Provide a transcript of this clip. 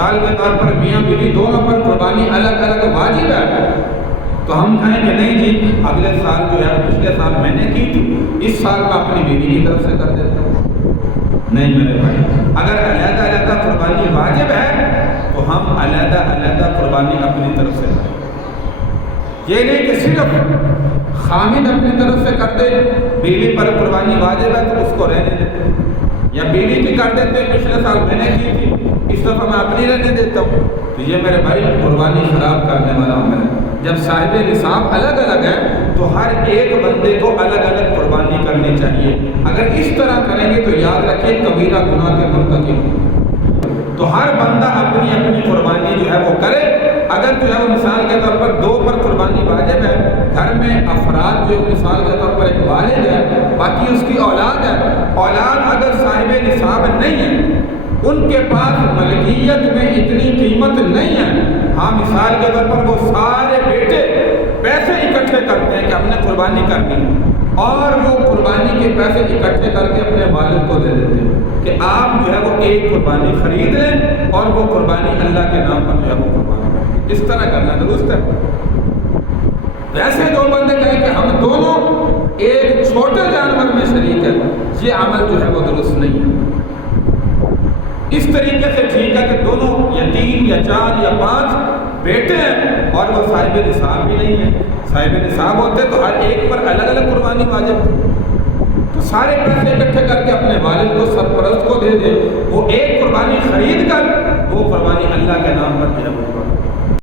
مثال کے طور پر میاں بیوی دونوں پر قربانی الگ الگ واجب ہے، تو ہم کہیں کہ نہیں جی اگلے سال جو ہے پچھلے سال میں نے کی تھی، اس سال میں اپنی بیوی کی طرف سے کر دیتا ہوں۔ نہیں میرے بھائی، اگر علیحدہ علیحدہ قربانی واجب ہے تو ہم علیحدہ علیحدہ قربانی اپنی طرف سے کریں۔ یہ نہیں کہ صرف خامد اپنی طرف سے کر دے، بیوی پر قربانی واجب ہے تو اس کو رہنے دیتے، یا بیوی کی کر دیتے پچھلے سال میں نے کی تھی اس دفعہ میں اپنی رہنے دیتا ہوں، تو یہ میرے بھائی قربانی خراب کرنے والا عمل ہے۔ جب صاحب نصاب الگ الگ ہے تو ہر ایک بندے کو الگ الگ قربانی کرنی چاہیے۔ اگر اس طرح کریں گے تو یاد رکھیں کبیرہ گناہ کے مرتکب، تو ہر بندہ اپنی اپنی قربانی جو ہے وہ کرے۔ اگر جو ہے وہ مثال کے طور پر 2 پر قربانی واجب ہے، گھر میں افراد جو مثال کے طور پر ایک والد ہے، باقی اس کی اولاد ہے، اولاد اگر صاحب نصاب نہیں ہے، ان کے پاس ملکیت میں اتنی قیمت نہیں ہے، ہاں مثال کے طور پر وہ سارے بیٹے پیسے اکٹھے کرتے ہیں کہ ہم نے قربانی کرنی ہے، اور وہ قربانی کے پیسے اکٹھے کر کے اپنے والد کو دے دیتے ہیں کہ آپ جو ہے وہ ایک قربانی خرید لیں اور وہ قربانی اللہ کے نام پر جو ہے وہ قربانی کریں۔ اس طرح کرنا درست ہے۔ ویسے 2 بندے کہیں کہ ہم دونوں ایک چھوٹے جانور میں شریک ہیں، یہ عمل جو ہے وہ درست نہیں ہے۔ اس طریقے سے ٹھیک ہے کہ دونوں یا 3 یا 4 یا 5 بیٹے ہیں اور وہ صاحب نصاب بھی نہیں ہے، صاحب نصاب ہوتے تو ہر ایک پر الگ الگ قربانی واجب تھی، تو سارے پیسے اکٹھے کر کے اپنے والد کو سرپرست کو دے دے، وہ ایک قربانی خرید کر وہ قربانی اللہ کے نام پر جو ہے وہ